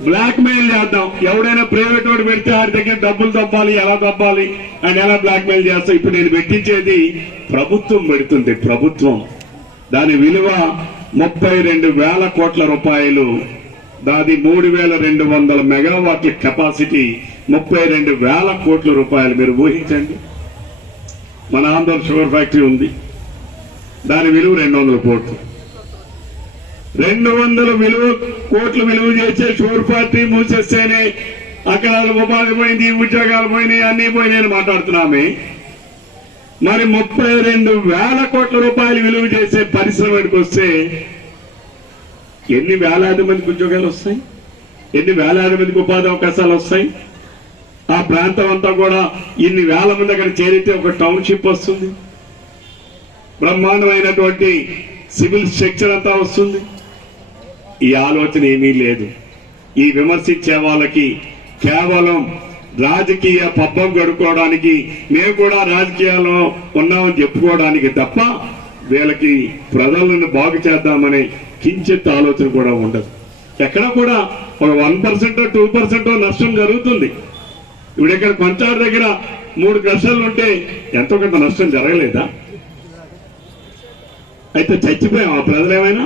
Black mail చేద్దాం. ఎవడైనా private వాడు పెడితే ఆడి దగ్గర డబ్బులు తప్పాలి ఎలా తప్పాలి అని ఎలా బ్లాక్ మెయిల్ చేస్తాం ఇప్పుడు నేను పెట్టించేది ప్రభుత్వం పెడుతుంది ప్రభుత్వం. దాని విలువ ముప్పై రెండు వేల కోట్ల రూపాయలు. దాది మూడు వేల రెండు వందల మెగావాట్ల కెపాసిటీ ముప్పై రెండు వేల కోట్ల రూపాయలు. మీరు ఊహించండి. మన ఆంధ్ర షుగర్ ఫ్యాక్టరీ ఉంది. దాని విలువ రెండు వందల కోట్లు. రెండు వందల విలువ కోట్లు విలువ చేసే షూర్ ఫ్యాక్టరీ మూసేస్తేనే అక్కడ ఉపాధి పోయింది ఉద్యోగాలు పోయినాయి అన్ని పోయినాయని మాట్లాడుతున్నామే. మరి ముప్పై రెండు వేల కోట్ల రూపాయలు విలువ చేసే పరిశ్రమకి వస్తే ఎన్ని వేలాది మందికి ఉద్యోగాలు వస్తాయి? ఎన్ని వేలాది మందికి ఉపాధి అవకాశాలు వస్తాయి? ఆ ప్రాంతం అంతా కూడా ఇన్ని వేల మంది అక్కడ చేరితే ఒక టౌన్షిప్ వస్తుంది. బ్రహ్మాండమైనటువంటి సివిల్ స్ట్రక్చర్ అంతా వస్తుంది. ఈ ఆలోచన ఏమీ లేదు. ఈ విమర్శించే వాళ్ళకి కేవలం రాజకీయ పబ్బం గడుపుకోవడానికి మేము కూడా రాజకీయాల్లో ఉన్నామని చెప్పుకోవడానికి తప్ప వీళ్ళకి ప్రజలను బాగు చేద్దామనే కించిత్ ఆలోచన కూడా ఉండదు. ఎక్కడ కూడా ఒక వన్ పర్సెంట్ టూ పర్సెంట్ నష్టం జరుగుతుంది. ఇప్పుడు ఇక్కడ కొంచారు దగ్గర మూడు క్రషర్లు ఉంటే ఎంతో కొంత నష్టం జరగలేదా? అయితే చచ్చిపోయాం. ఆ ప్రజలు ఏమైనా?